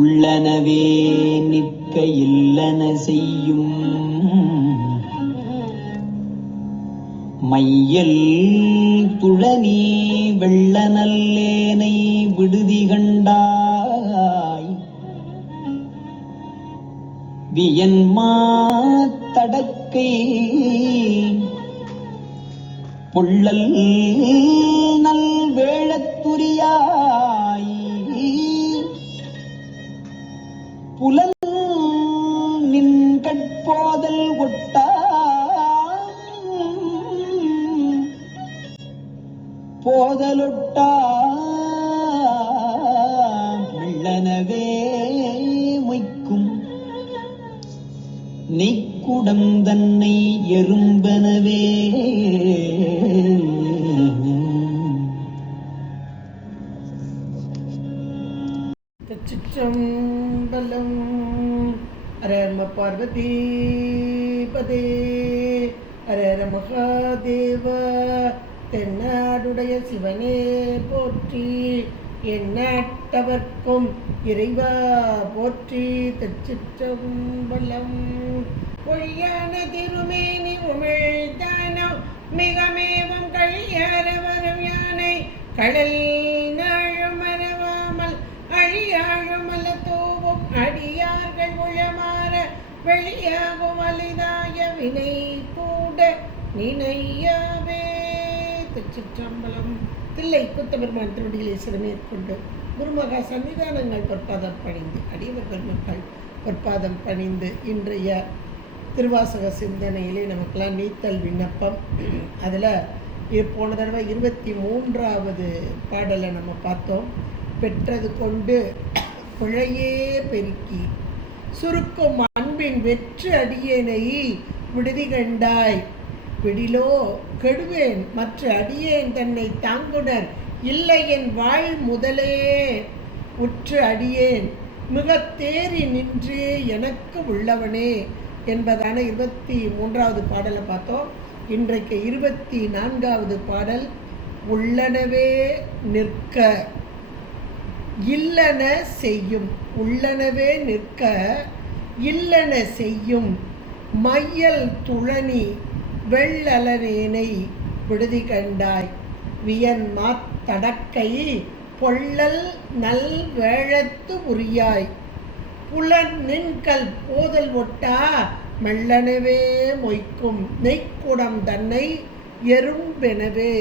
உள்ளனவே நிற்க இல்லன செய்யும் மையல் துளனி வெள்ளநல்லேனை விடுதி கண்டாய் வியன்மா தடக்கை பொள்ளல் நல் வேழத்துரியாய் புலன் நின் கட்போதல் ஒட்டா போதலொட்டா வெள்ளனவே மொய்க்கும் நெய்க்குடம் தன்னை எறும்பனவே சிற்றம்பலம். அரம பார்வதி பதே அரர மகாதேவ. தென்னாடுடைய சிவனே போற்றி, எந்நாட்டவர்க்கும் இறைவா போற்றி. திருச்சிற்றம்பலம். பொய்யான திருமேனி உமிழ்தானோ மிகமேவும் கழியார வரும் யானை கடல் நாழும் மறவாமல் அழியாழும் அல்ல தூவும் அடியார்கள் உளமாற வெளியாகும் அலிதாய வினை கூட நினையாவே. திருச்சிற்றம்பலம். தில்லை கூத்தபெருமான் திருவடிகளை சிறமேற்கொண்டு குருமகா சன்னிதானங்கள் பொற்பாதம் பணிந்து அடியவர் பெருமக்கள் பொற்பாதம் பணிந்து இன்றைய திருவாசக சிந்தனையிலே நமக்கெல்லாம் நீத்தல் விண்ணப்பம். அதில் போன தடவை 23வது பாடலை நம்ம பார்த்தோம். பெற்றது கொண்டு பிழையே பெருக்கி சுருக்கும் அன்பின் வெற்று அடியேனை விடுதி கண்டாய் பிடிலோ கெடுவேன் மற்ற அடியேன் தன்னை தாங்குனர் இல்லை என் வாழ் முதலே உற்று அடியேன் மிக தேறி நின்று எனக்கு உள்ளவனே என்பதான 23வது பாடலை பார்த்தோம். இன்றைக்கு 24வது பாடல். உள்ளனவே நிற்க இல்லன செய்யும். உள்ளனவே நிற்க இல்லன செய்யும் மையல் துளனி வெள்ளலனேனை விடுதி கண்டாய் வியன் மாத்தடக்கை பொள்ளல் நல் வேழத்து உரியாய் புலன் நின்கல் போதல் ஒட்டா மெல்லனவே மொய்க்கும் நெய்க்குடம் தன்னை எறும்பெனவே.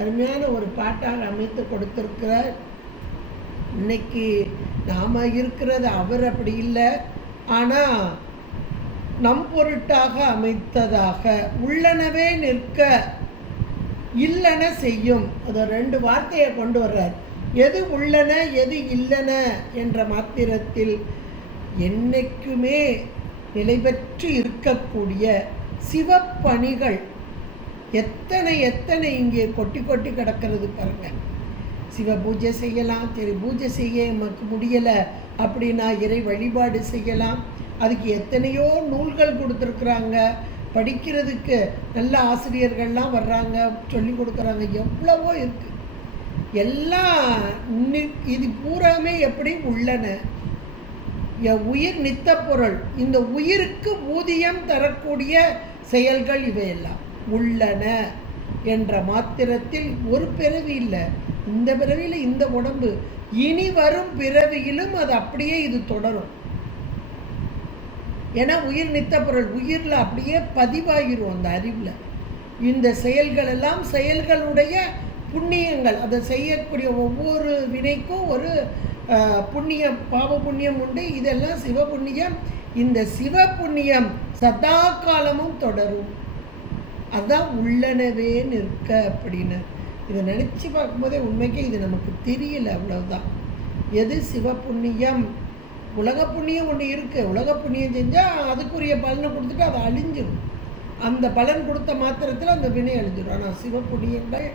அருமையான ஒரு பாட்டாக அமைத்து கொடுத்திருக்கிறார். இன்னைக்கு நாம் இருக்கிறது அவர் அப்படி இல்லை, ஆனால் நம் பொருட்டாக அமைத்ததாக. உள்ளனவே நிற்க இல்லன செய்யும். அது 2 வார்த்தையை கொண்டு வர்றார். எது உள்ளன எது இல்லன என்ற மாத்திரத்தில் என்னைக்குமே நிலை பெற்று இருக்கக்கூடிய சிவப்பணிகள் எத்தனை எத்தனை இங்கே கொட்டி கொட்டி கிடக்கிறது பாருங்க. சிவ பூஜை செய்யலாம். சரி, பூஜை செய்ய நமக்கு முடியலை அப்படின்னா இறை வழிபாடு செய்யலாம். அதுக்கு எத்தனையோ நூல்கள் கொடுத்துருக்குறாங்க. படிக்கிறதுக்கு நல்ல ஆசிரியர்கள்லாம் வர்றாங்க, சொல்லி கொடுக்குறாங்க. எவ்வளவோ இருக்குது. எல்லாம் இது பூராமே எப்படி உள்ளன. உயிர் நித்த பொருள். இந்த உயிருக்கு ஊதியம் தரக்கூடிய செயல்கள் இவையெல்லாம் உள்ளன என்ற மாத்திரத்தில் ஒரு பிறவி இல்லை. இந்த பிறவியில் இந்த உடம்பு, இனி வரும் பிறவியிலும் அது அப்படியே இது தொடரும். ஏன்னா உயிர் நித்த பொருள், உயிரில் அப்படியே பதிவாகிரும் அந்த அறிவில். இந்த செயல்கள் எல்லாம் செயல்களுடைய புண்ணியங்கள். அதை செய்யக்கூடிய ஒவ்வொரு வினைக்கும் ஒரு புண்ணியம், பாவ புண்ணியம் உண்டு. இதெல்லாம் சிவ புண்ணியம். இந்த சிவ புண்ணியம் சதா காலமும் தொடரும். அதான் உள்ளனவே நிற்க அப்படின்னு. இதை நினச்சி பார்க்கும்போதே உண்மைக்கே இது நமக்கு தெரியல. அவ்வளவுதான். எது சிவ புண்ணியம், உலக புண்ணியம் ஒன்று இருக்குது. உலக புண்ணியம் செஞ்சால் அதுக்குரிய பலனை கொடுத்துட்டு அதை அழிஞ்சிடும். அந்த பலன் கொடுத்த மாத்திரத்தில் அந்த வினை அழிஞ்சிடும். ஆனால் சிவப்புண்ணியங்கள்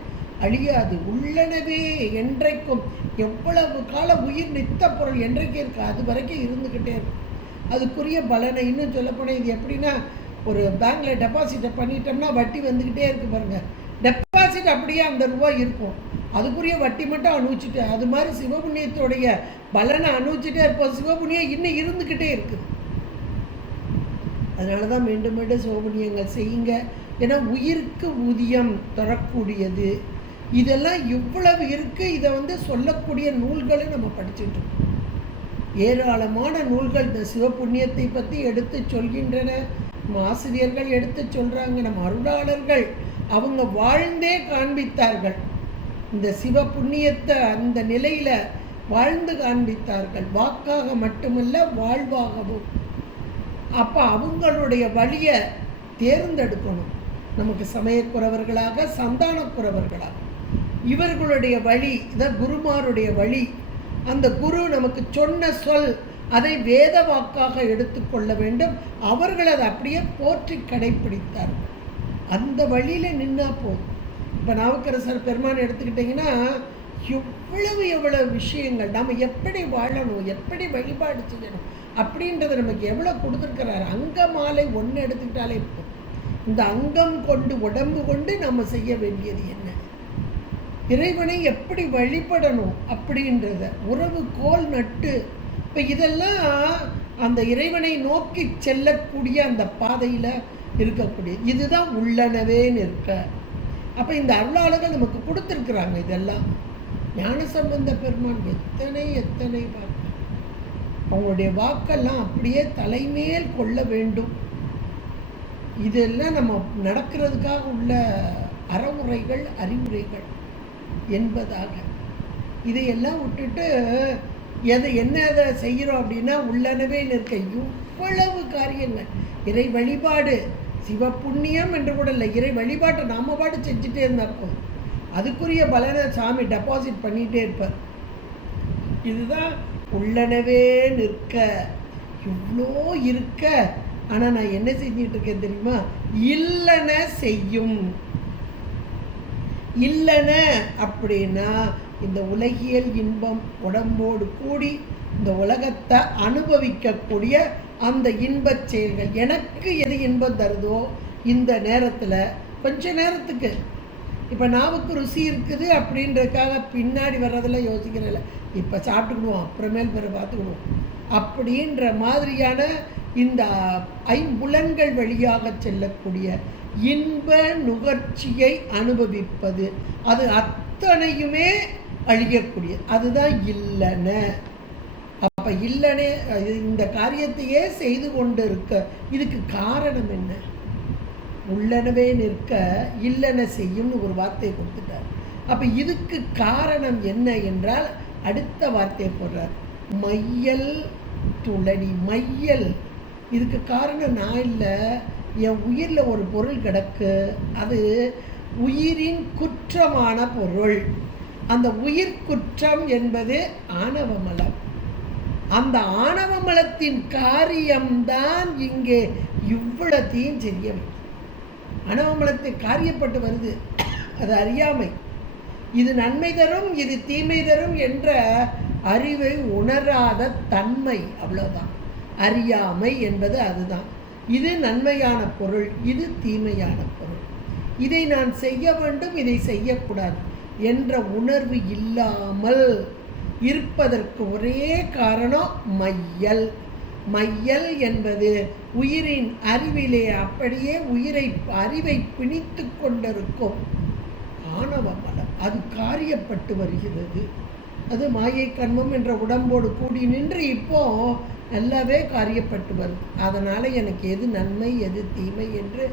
அழியாது, உள்ளனவே என்றைக்கும். எவ்வளவு கால உயிர் நித்த பொருள் என்றைக்கு இருக்கு, அது வரைக்கும் இருந்துக்கிட்டே இருக்கும். அதுக்குரிய பலனை இன்னும் சொல்லப்போனால் இது எப்படின்னா, ஒரு பேங்க்கில் டெபாசிட்டை பண்ணிட்டோம்னா வட்டி வந்துக்கிட்டே இருக்குது பாருங்கள். டெபாசிட் அப்படியே அந்த ரூபாய் இருக்கும், அதுக்குரிய வட்டி மட்டும் அனுபவிச்சுட்டு, அது மாதிரி சிவபுண்ணியத்துடைய பலனை அனுபவிச்சுட்டே இருப்போம். சிவபுண்ணியம் இன்னும் இருந்துக்கிட்டே இருக்குது. அதனால தான் மீண்டும் மீண்டும் சிவபுண்ணியங்கள் செய்யுங்க. ஏன்னா உயிருக்கு ஊதியம் தரக்கூடியது. இதெல்லாம் இவ்வளவு இருக்குது. இதை சொல்லக்கூடிய நூல்களை நம்ம படிச்சுட்டு இருக்கோம். ஏராளமான நூல்கள் இந்த சிவபுண்ணியத்தை பற்றி எடுத்து சொல்கின்றன. நம்ம ஆசிரியர்கள் எடுத்து சொல்கிறாங்க, நம்ம அருளாளர்கள் அவங்க வாழ்ந்தே காண்பித்தார்கள். இந்த சிவ புண்ணியத்தை அந்த நிலையில் வாழ்ந்து காண்பித்தார்கள், வாக்காக மட்டுமல்ல வாழ்வாகவும். அப்போ அவங்களுடைய வழியை தேர்ந்தெடுக்கணும். நமக்கு சமயக்குறவர்களாக சந்தானக்குறவர்களாக இவர்களுடைய வழி இதான் குருமாருடைய வழி. அந்த குரு நமக்கு சொன்ன சொல் அதை வேத வாக்காக எடுத்துக்கொள்ள வேண்டும். அவர்கள் அதை அப்படியே போற்றி கடைப்பிடித்தார்கள். அந்த வழியில் நின்னா போதும். இப்போ நாவுக்கரசர் பெருமான் எடுத்துக்கிட்டிங்கன்னா எவ்வளவு விஷயங்கள் நாம் எப்படி வாழணும், எப்படி வழிபாடு செய்யணும் அப்படின்றத நமக்கு எவ்வளோ கொடுத்துருக்கிறாரு. அங்க மாலை ஒன்று எடுத்துக்கிட்டாலே போதும். இந்த அங்கம் கொண்டு உடம்பு கொண்டு நம்ம செய்ய வேண்டியது என்ன, இறைவனை எப்படி வழிபடணும் அப்படின்றத, உறவு கோல் நட்டு. இப்போ இதெல்லாம் அந்த இறைவனை நோக்கி செல்லக்கூடிய அந்த பாதையில் இருக்கக்கூடிய இதுதான் உள்ளனவேன்னு இருக்க. அப்போ இந்த அருளாளர்கள் நமக்கு கொடுத்துருக்குறாங்க. இதெல்லாம் ஞானசம்பந்த பெருமான் எத்தனை வாக்கு, அவங்களுடைய வாக்கெல்லாம் அப்படியே தலைமேல் கொள்ள வேண்டும். இதெல்லாம் நம்ம நடக்கிறதுக்காக உள்ள அறவுரைகள் அறிவுரைகள் என்பதாக. இதையெல்லாம் விட்டுட்டு அதை செய்கிறோம் அப்படின்னா உள்ளனவே இருக்க இவ்வளவு காரியங்கள். இறை வழிபாடு சிவ புண்ணியம் என்று கூட இல்லை, இறை வழிபாட்டை நாம பாட்டு செஞ்சுட்டே இருந்தாப்போ அதுக்குரிய பலனை சாமி டெபாசிட் பண்ணிகிட்டே இருப்பார். இதுதான் உள்ளனவே நிற்க. இவ்வளோ இருக்க, ஆனால் நான் என்ன செஞ்சிட்டு இருக்கேன் தெரியுமா? இல்லன செய்யும். இல்லன அப்படின்னா இந்த உலகியல் இன்பம் உடம்போடு கூடி இந்த உலகத்தை அனுபவிக்கக்கூடிய அந்த இன்பச் செயல்கள். எனக்கு எது இன்பம் தருதோ இந்த நேரத்தில் கொஞ்ச நேரத்துக்கு, இப்போ நாவுக்கு ருசி இருக்குது அப்படின்றதுக்காக பின்னாடி வர்றதில் யோசிக்கிறதில்ல, இப்போ சாப்பிட்டுக்கிடுவோம் அப்புறமேல் பிற பார்த்துக்கிடுவோம் அப்படின்ற மாதிரியான இந்த ஐம்புலன்கள் வழியாக செல்லக்கூடிய இன்ப நுகர்ச்சியை அனுபவிப்பது, அது அத்தனையுமே அழியக்கூடிய, அதுதான் இல்லன. அப்போ இல்லனே இந்த காரியத்தையே செய்து கொண்டு இருக்க. இதுக்கு காரணம் என்ன? உள்ளனவே நிற்க இல்லன செய்யும்னு ஒரு வார்த்தையை கொடுத்துட்டார். அப்போ இதுக்கு காரணம் என்ன என்றால் அடுத்த வார்த்தையை போடுறார், மையல் துளனி. மையல் இதுக்கு காரணம் நான் இல்லை, என் உயிரில் ஒரு பொருள் கிடக்கு, அது உயிரின் குற்றமான பொருள். அந்த உயிர் குற்றம் என்பது ஆணவமலம். அந்த ஆணவமலத்தின் காரியம்தான் இங்கே இவ்வளத்தையும் செய்ய வேண்டும். ஆணவமலத்தை காரியப்பட்டு வருது, அது அறியாமை. இது நன்மை தரும், இது தீமை தரும் என்ற அறிவை உணராத தன்மை, அவ்வளோதான். அறியாமை என்பது அதுதான். இது நன்மையான பொருள், இது தீமையான பொருள், இதை நான் செய்ய வேண்டும், இதை செய்யக்கூடாது என்ற உணர்வு இல்லாமல் இருப்பதற்கு ஒரே காரணம் மையல். மையல் என்பது உயிரின் அறிவிலே அப்படியே அறிவை பிணித்து கொண்டிருக்கும் ஆணவ மலம். அது காரியப்பட்டு வருகிறது. அது மாயை கண்மம் என்ற உடம்போடு கூடி நின்று இப்போ நல்லாவே காரியப்பட்டு வருது. அதனால் எனக்கு எது நன்மை எது தீமை என்று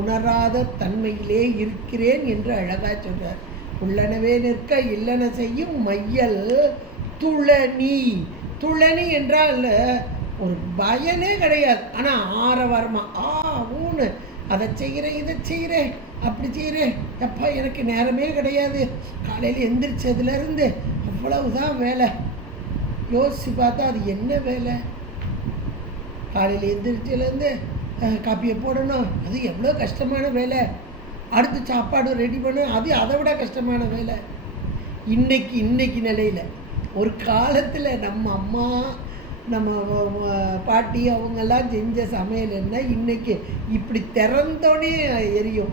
உணராத தன்மையிலே இருக்கிறேன் என்று அழகாக சொல்றார். உள்ளனவே நிற்க இல்லன செய்யும் மையல் துளனி. துளனி என்றால் ஒரு பயனே கிடையாது, ஆனால் ஆரவாரமா ஊன்னு அதை செய்கிறேன் இதை செய்கிறேன் அப்படி செய்கிறேன், எப்பா எனக்கு நேரமே கிடையாது, காலையில் எந்திரிச்சதுலேருந்து அவ்வளவுதான் வேலை, யோசித்து பார்த்தா அது என்ன வேலை? காலையில் எழுந்திரிச்சிலேருந்து காப்பியை போடணும், அது எவ்வளோ கஷ்டமான வேலை. அடுத்து சாப்பாடு ரெடி பண்ணணும், அது அதை விட கஷ்டமான வேலை. இன்னைக்கு நிலையில், ஒரு காலத்தில் நம்ம அம்மா நம்ம பாட்டி அவங்கெல்லாம் செஞ்ச சமையல் என்ன, இன்றைக்கி இப்படி திறந்தோடனே எரியும்.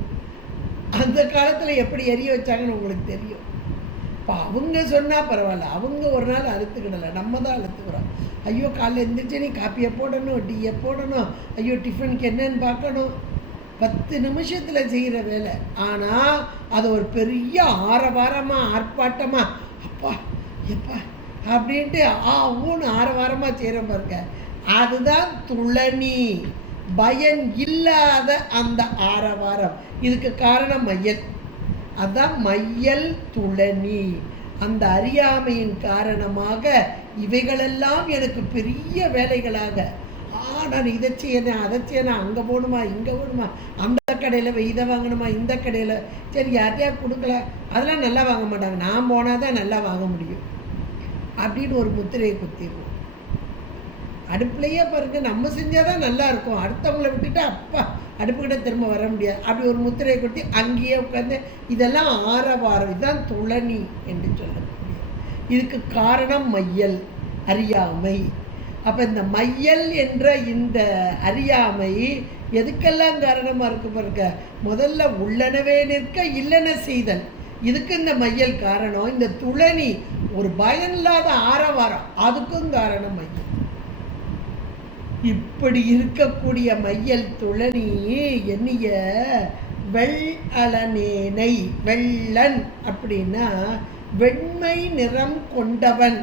அந்த காலத்தில் எப்படி எரிய வச்சாங்கன்னு உங்களுக்கு தெரியும். இப்போ அவங்க சொன்னால் பரவாயில்ல, அவங்க ஒரு நாள் அழுத்துக்கிடலை, நம்ம தான் அழுத்துக்கிறோம். ஐயோ காலைல எழுந்திரிச்சு நீ காப்பியை போடணும், டீயை போடணும், ஐயோ டிஃபனுக்கு என்னன்னு பார்க்கணும். 10 நிமிஷத்தில் செய்கிற வேலை. ஆனால் அது ஒரு பெரிய ஆரவாரமாக ஆர்ப்பாட்டமாக அப்பா எப்பா அப்படின்ட்டு ஊன்னு ஆரவாரமாக செய்கிற பாருங்க, அதுதான் துளனி. பயம் இல்லாத அந்த ஆரவாரம், இதுக்கு காரணம் மையல். அதுதான் மையல் துளனி. அந்த அறியாமையின் காரணமாக இவைகளெல்லாம் எனக்கு பெரிய வேலைகளாக, நான் இதை செய்யணும் அதை செய்யணும், அங்கே போகணுமா இங்கே போகணுமா, அந்த கடையில் இதை வாங்கணுமா இந்த கடையில், சரி யார்ட்டையா கொடுக்கல, அதெல்லாம் நல்லா வாங்க மாட்டாங்க, நான் போனால் தான் நல்லா வாங்க முடியும் அப்படின்னு ஒரு முத்திரையை குத்திடுவோம். அடுப்புலையே பாருங்கள், நம்ம செஞ்சால் தான் நல்லா இருக்கும், அடுத்தவங்களை விட்டுட்டு அப்பா அடுப்புக்கிட்ட திரும்ப வர முடியாது, அப்படி ஒரு முத்திரையை குத்தி அங்கேயே உட்காந்து இதெல்லாம் ஆரவாரம். இதுதான் துளனி என்று சொல்லக்கூடிய. இதுக்கு காரணம் மையல், அறியாமை. அப்போ இந்த மையல் என்ற இந்த அறியாமை எதுக்கெல்லாம் காரணமாக இருக்கு பாருங்க. முதல்ல உள்ளனவே நிற்க இல்லன செய்தல், இதுக்கு இந்த மையல் காரணம். இந்த துளனி ஒரு பயம் இல்லாத ஆரவாரம், அதுக்கும் காரணம் மையல். இப்படி இருக்கக்கூடிய மையல் துளனி எண்ணிய வெள்ளனேனை, வெள்ளன் அப்படின்னா வெண்மை நிறம் கொண்டவன்.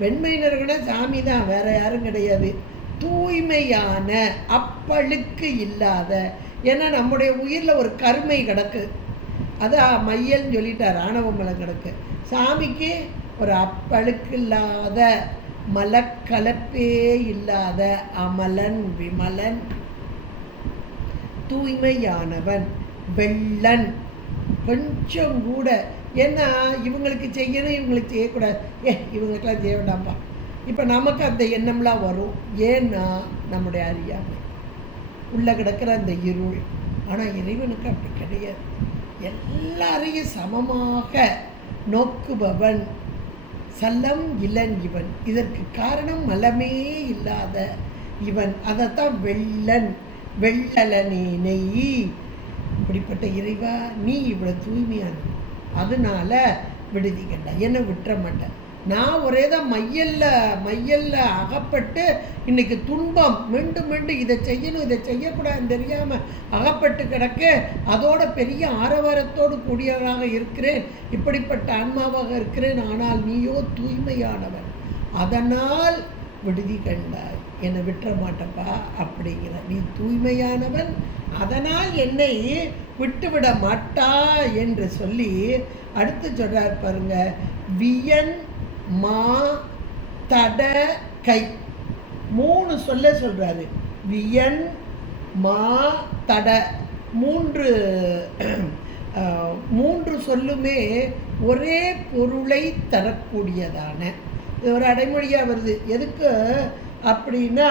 வெண்மை நிறம்னா சாமி தான், வேற யாரும் கிடையாது. தூய்மையான, அப்பழுக்கு இல்லாத. ஏன்னா நம்முடைய உயிரில் ஒரு கருமை கிடக்கு, அதான் மையல்னு சொல்லிட்டார், ஆணவ மலம் கிடக்கு. சாமிக்கு ஒரு அப்பழுக்கு இல்லாத, மலக்கலப்பே இல்லாத அமலன், விமலன், தூய்மையானவன், வெள்ளன். கொஞ்சம் கூட, ஏன்னா இவங்களுக்கு செய்யணும் இவங்களுக்கு செய்யக்கூடாது, இவங்களுக்கெல்லாம் செய்ய வேண்டாம்ப்பா, இப்போ நமக்கு அந்த எண்ணம்லாம் வரும். ஏன்னா நம்முடைய அறியாமை, உள்ளே கிடக்கிற அந்த இருள். ஆனால் இறைவனுக்கு அப்படி கிடையாது, எல்லாரையும் சமமாக நோக்குபவன், சல்லம் இளன் இவன். இதற்கு காரணம் மலமே இல்லாத இவன், அதைத்தான் வெள்ளன், வெள்ளலனேனை. இப்படிப்பட்ட இறைவா நீ இவ்வளோ தூய்மையான, அதனால விடுதி கண்டா, என்னை விட்டுற மாட்டேன். நான் ஒரே தான் மையல்ல அகப்பட்டு இன்னைக்கு துன்பம் மீண்டும் இதை செய்யணும் இதை செய்யக்கூடாதுன்னு தெரியாமல் அகப்பட்டு கிடக்க, அதோட பெரிய ஆரவாரத்தோடு கூடியவனாக இருக்கிறேன், இப்படிப்பட்ட ஆன்மாவாக இருக்கிறேன். ஆனால் நீயோ தூய்மையானவன், அதனால் விடுதி கண்டாய், என்னை விட்டுற மாட்டப்பா அப்படிங்கிற. நீ தூய்மையானவன், அதனால் என்னை விட்டுவிட மாட்டா என்று சொல்லி அடுத்து சொல்றார் பாருங்க. வியன் மா தட கை, 3 சொல்றாரு. வியன் மா தட, 3 சொல்லுமே ஒரே பொருளை தரக்கூடியதான. இது ஒரு அடைமொழியாக வருது. எதுக்கு அப்படின்னா,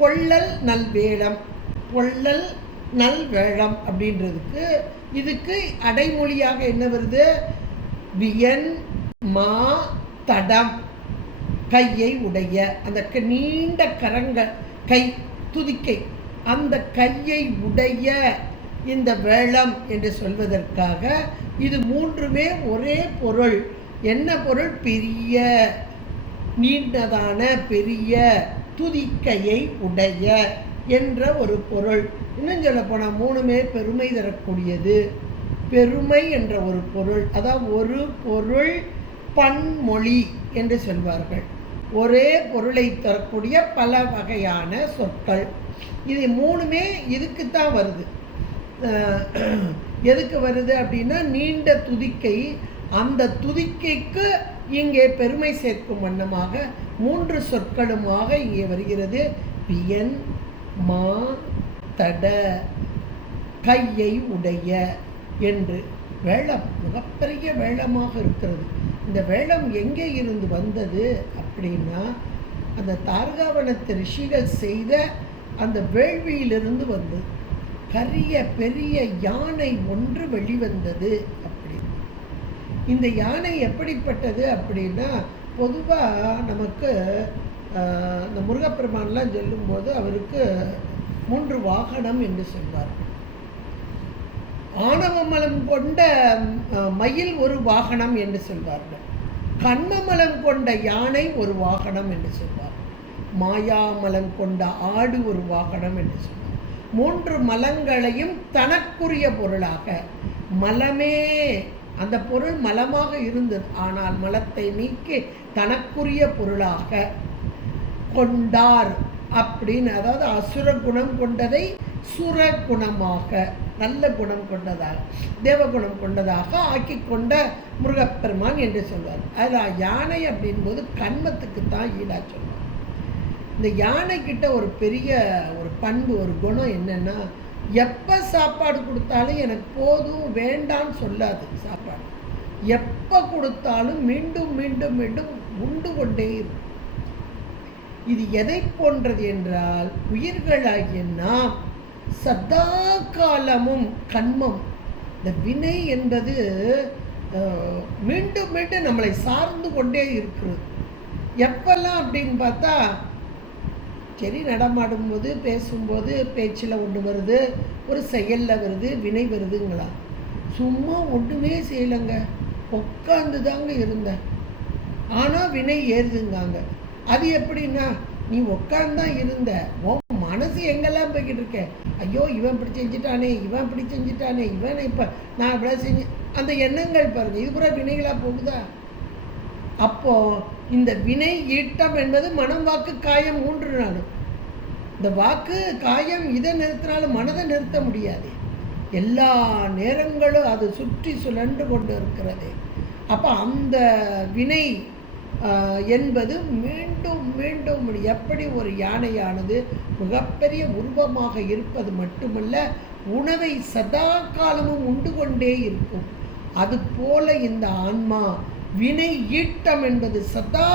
பொள்ளல் நல்வேளம், பொள்ளல் நல்வேளம் அப்படின்றதுக்கு இதுக்கு அடைமொழியாக என்ன வருது? வியன் மா தடம், கையை உடைய, அந்த நீண்ட கரங்கள், கை துதிக்கை, அந்த கையை உடைய இந்த வேளம் என்று சொல்வதற்காக இது 3மே ஒரே பொருள். என்ன பொருள்? பெரிய நீண்டதான பெரிய துதிக்கையை உடைய என்ற ஒரு பொருள். இன்னும் சொல்ல போனால் 3மே பெருமை தரக்கூடியது. பெருமை என்ற ஒரு பொருள், அதாவது ஒரு பொருள் பன்மொழி என்று சொல்வார்கள். ஒரே பொருளை தரக்கூடிய பல வகையான சொற்கள். இது 3மே இதுக்குத்தான் வருது. எதுக்கு வருது அப்படின்னா, நீண்ட துதிக்கை, அந்த துதிக்கைக்கு இங்கே பெருமை சேர்க்கும் வண்ணமாக 3 சொற்களுமாக இங்கே வருகிறது. வியன் மா தட, கையை உடைய என்று. வேளம் மிகப்பெரிய வேளமாக இருக்கிறது. இந்த வேடம் எங்கே இருந்து வந்தது அப்படின்னா அந்த தார்காவனத்து ரிஷிகள் செய்த அந்த வேள்வியிலிருந்து வந்தது. கரிய பெரிய யானை ஒன்று வெளிவந்தது. அப்படி இந்த யானை எப்படிப்பட்டது அப்படின்னா, பொதுவாக நமக்கு இந்த முருகப்பெருமான்லாம் சொல்லும்போது அவருக்கு 3 வாகனம் என்று சொல்வார். ஆணவமலம் கொண்ட மயில் ஒரு வாகனம் என்று சொல்வார்கள். கண்மமலம் கொண்ட யானை ஒரு வாகனம் என்று சொல்வார். மாயாமலம் கொண்ட ஆடு ஒரு வாகனம் என்று சொல்வார். 3 மலங்களையும் தனக்குரிய பொருளாக, மலமே அந்த பொருள் மலமாக இருந்தது, ஆனால் மலத்தை நீக்கி தனக்குரிய பொருளாக கொண்டார் அப்படின்னு. அதாவது அசுர குணம் கொண்டதை சுர குணமாக, நல்ல குணம் கொண்டதாக, தேவகுணம் கொண்டதாக ஆக்கி கொண்ட முருகப்பெருமான் என்று சொல்வார். அதில் யானை அப்படின்போது கண்மத்துக்கு தான் ஈடாக சொல்வார். இந்த யானைக்கிட்ட ஒரு பெரிய ஒரு பண்பு, ஒரு குணம் என்னென்னா, எப்போ சாப்பாடு கொடுத்தாலும் எனக்கு போதும் வேண்டான்னு சொல்லாது. சாப்பாடு எப்போ கொடுத்தாலும் மீண்டும் மீண்டும் மீண்டும் உண்டு கொண்டே இருக்கும். இது எதை போன்றது என்றால், உயிர்களாகிய நாம் சதா காலமும் கண்மம், இந்த வினை என்பது மீண்டும் மீண்டும் நம்மளை சார்ந்து கொண்டே இருக்கிறது. எப்பெல்லாம் அப்படின்னு பார்த்தா, சரி நடமாடும்போது பேசும்போது பேச்சில் ஒன்று வருது, ஒரு செயலில் வருது, வினை வருதுங்களா. சும்மா ஒன்றுமே செய்யலைங்க, உட்காந்து தாங்க இருந்தேன், ஆனால் வினை ஏறுதுங்காங்க. அது எப்படின்னா, நீ உட்காந்தான் இருந்த, உன் மனசு எங்கெல்லாம் போய்கிட்டு இருக்க, ஐயோ இவன் இப்படி செஞ்சுட்டானே, இவன் இப்படி செஞ்சுட்டானே, இவனை இப்போ நான் இப்படி செஞ்சு, அந்த எண்ணங்கள் பாருங்கள், இது கூட வினைகளாக போகுதா. அப்போது இந்த வினை ஈட்டம் என்பது மனம் வாக்கு காயம் 3 நாளும். இந்த வாக்கு காயம் இதை நிறுத்தினாலும் மனதை நிறுத்த முடியாது. எல்லா நேரங்களும் அது சுற்றி சுழன்று கொண்டு இருக்கிறது. அப்போ அந்த வினை என்பது மீண்டும் மீண்டும், எப்படி ஒரு யானையானது மிகப்பெரிய உருவமாக இருப்பது மட்டுமல்ல, உணவை சதா காலமும் உண்டு கொண்டே இருக்கும். அதுபோல இந்த ஆன்மா வினை ஈட்டம் என்பது சதா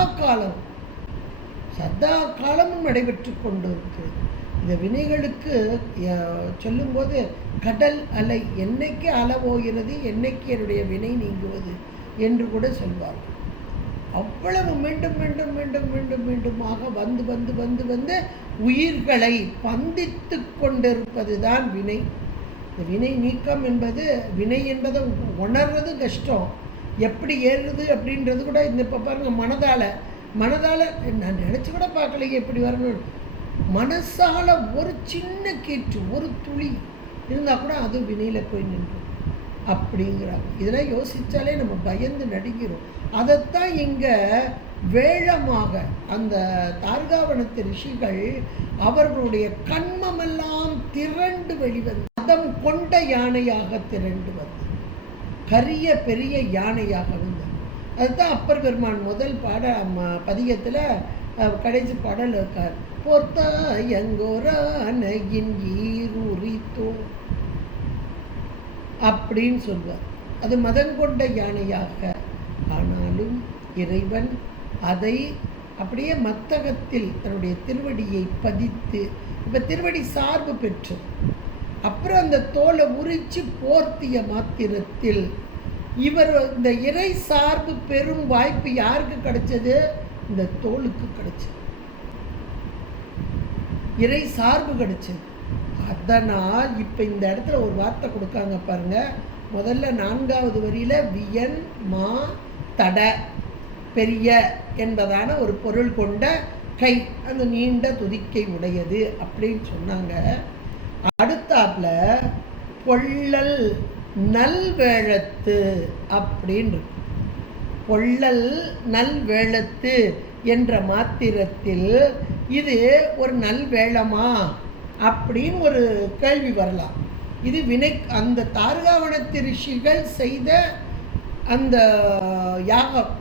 காலமும் நடைபெற்று கொண்டு இருக்கிறது. இந்த வினைகளுக்கு சொல்லும்போது கடல் அலை, என்னைக்கு அலை போகிறது, என்னைக்கு என்னுடைய வினை நீங்குவது என்று கூட சொல்வார்கள். அவ்வளவு மீண்டும் மீண்டும் மீண்டும் மீண்டும் மீண்டுமாக வந்து வந்து வந்து வந்து உயிர்களை பந்தித்து கொண்டிருப்பது தான் வினை. இந்த வினை நீக்கம் என்பது, வினை என்பதை உணர்வது கஷ்டம். எப்படி ஏறுறது அப்படின்றது கூட இந்த இப்போ பாருங்கள், மனதால் நான் நினச்சி கூட பார்க்கலையே எப்படி வரணும். மனசால் ஒரு சின்ன கீற்று, ஒரு துளி இருந்தால் கூட அது வினையில் போய் நின்றும் அப்படிங்கிறாங்க. இதெல்லாம் யோசித்தாலே நம்ம பயந்து நடுங்கிறோம். அதைத்தான் இங்கே வேழமாக அந்த தார்காவனத்து ரிஷிகள் அவர்களுடைய கண்மமெல்லாம் திரண்டு வெளிவந்து மதம் கொண்ட யானையாக திரண்டு வந்து கரிய பெரிய யானையாக வந்தது. அதுதான் அப்பர் பெருமான் முதல் பதிகத்தில் கடைசி பாடல் இருக்கார். பொத்தாயங்கோரானையின் ஈருரித்தோ அப்படின்னு சொல்வார். அது மதம் கொண்ட யானையாக. ஆனாலும் இறைவன் அதை அப்படியே மத்தகத்தில் தன்னுடைய திருவடியை பதித்து, இப்போ திருவடி சார்பு பெற்று, அப்புறம் அந்த தோலை உரிச்சு போர்த்திய மாத்திரத்தில் இவர் இந்த இறை சார்பு பெரும் வாய்ப்பு யாருக்கு கிடைச்சது? இந்த தோலுக்கு கிடைச்சது, இறை சார்பு கிடைச்சது. அதனால் இப்போ இந்த இடத்துல ஒரு வார்த்தை கொடுக்காங்க பாருங்க. முதல்ல 4வது வரியில வியன் மா தட, பெரிய என்பதான ஒரு பொருள் கொண்ட கை, அந்த நீண்ட துதிக்கை உடையது அப்படின்னு சொன்னாங்க. அடுத்தாப்புல பொள்ளல் நல்வேழத்து அப்படின்னு, பொள்ளல் நல்வேழத்து என்ற மாத்திரத்தில் இது ஒரு நல்வேளமா அப்படின்னு ஒரு கேள்வி வரலாம். இது வினை, அந்த தார்காவனத்து ரிஷிகள் செய்த அந்த யாகம்,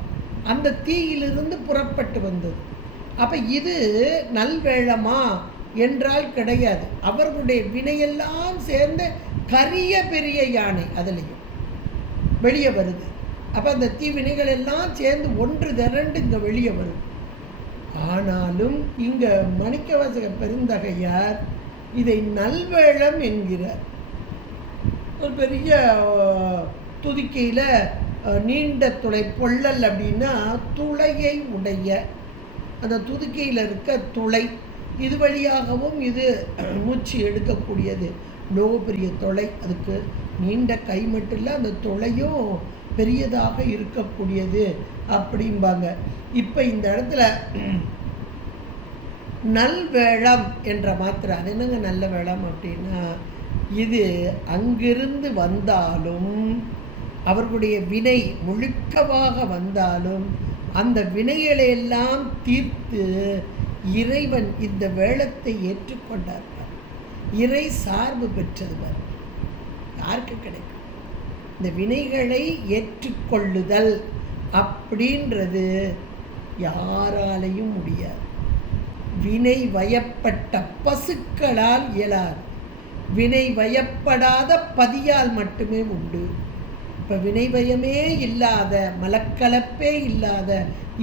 அந்த தீயிலிருந்து புறப்பட்டு வந்தது. அப்போ இது நல்வேளமா என்றால் கிடையாது. அவர்களுடைய வினையெல்லாம் சேர்ந்து கரிய பெரிய யானை அதுலேயும் வெளியே வருது. அப்போ அந்த தீவினைகள் எல்லாம் சேர்ந்து ஒன்று திரண்டு இங்கே வெளியே வரும். ஆனாலும் இங்கே மாணிக்கவாசக பெருந்தகையார் இதை நல்வேளம் என்கிறார். ஒரு பெரிய துதிக்கையில் நீண்ட துளை, பொள்ளல் அப்படின்னா துளையை உடைய, அந்த துதிக்கையில் இருக்க துளை, இது வழியாகவும் இது மூச்சு எடுக்கக்கூடியது. இவ்வளோ பெரிய துளை, அதுக்கு நீண்ட கை மட்டும் இல்லை, அந்த துளையும் பெரியதாக இருக்கக்கூடியது அப்படிம்பாங்க. இப்போ இந்த இடத்துல நல்வேளம் என்ற மாத்திரை, அது என்னங்க நல்ல வேளம் அப்படின்னா, இது அங்கிருந்து வந்தாலும் அவர்களுடைய வினை முழுக்கமாக வந்தாலும் அந்த வினைகளையெல்லாம் தீர்த்து இறைவன் இந்த வேளத்தை ஏற்றுக்கொண்டார். இறை சார்பு பெற்றதுவர் யாருக்கு கிடைக்கும்? இந்த வினைகளை ஏற்றுக்கொள்ளுதல் அப்படின்றது யாராலையும் முடியாது. வினை வயப்பட்ட பசுக்களால் இயலாது. வினை வயப்படாத பதியால் மட்டுமே உண்டு. இப்போ வினை பயமே இல்லாத, மலக்கலப்பே இல்லாத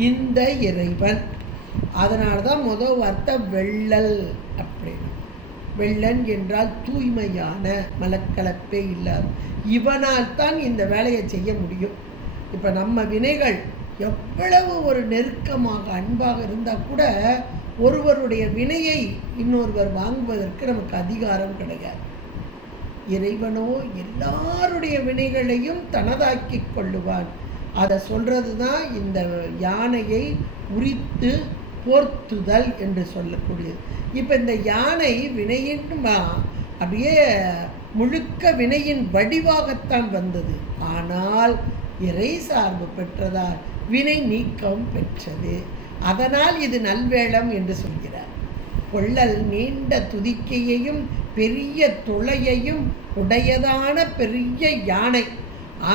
இந்த இறைவன். அதனால தான் முதல் வார்த்தை வெள்ளல் அப்படின்னு. வெள்ளன் என்றால் தூய்மையான, மலக்கலப்பே இல்லாத. இவனால் தான் இந்த வேலையை செய்ய முடியும். இப்போ நம்ம வினைகள் எவ்வளவு ஒரு நெருக்கமாக அன்பாக இருந்தால் கூட ஒருவருடைய வினையை இன்னொருவர் வாங்குவதற்கு நமக்கு அதிகாரம் கிடையாது. இறைவனோ எல்லாருடைய வினைகளையும் தனதாக்கி கொள்ளுவான். அதை சொல்கிறது தான் இந்த யானையை உரித்து போர்த்துதல் என்று சொல்லக்கூடியது. இப்போ இந்த யானை வினையின் அப்படியே முழுக்க வினையின் வடிவாகத்தான் வந்தது. ஆனால் இறை சார்பு பெற்றதால் வினை நீக்கம் பெற்றது. அதனால் இது நல்வேளம் என்று சொல்கிறார். பொள்ளல் நீண்ட துதிக்கையையும் பெரிய துளையையும் உடையதான பெரிய யானை,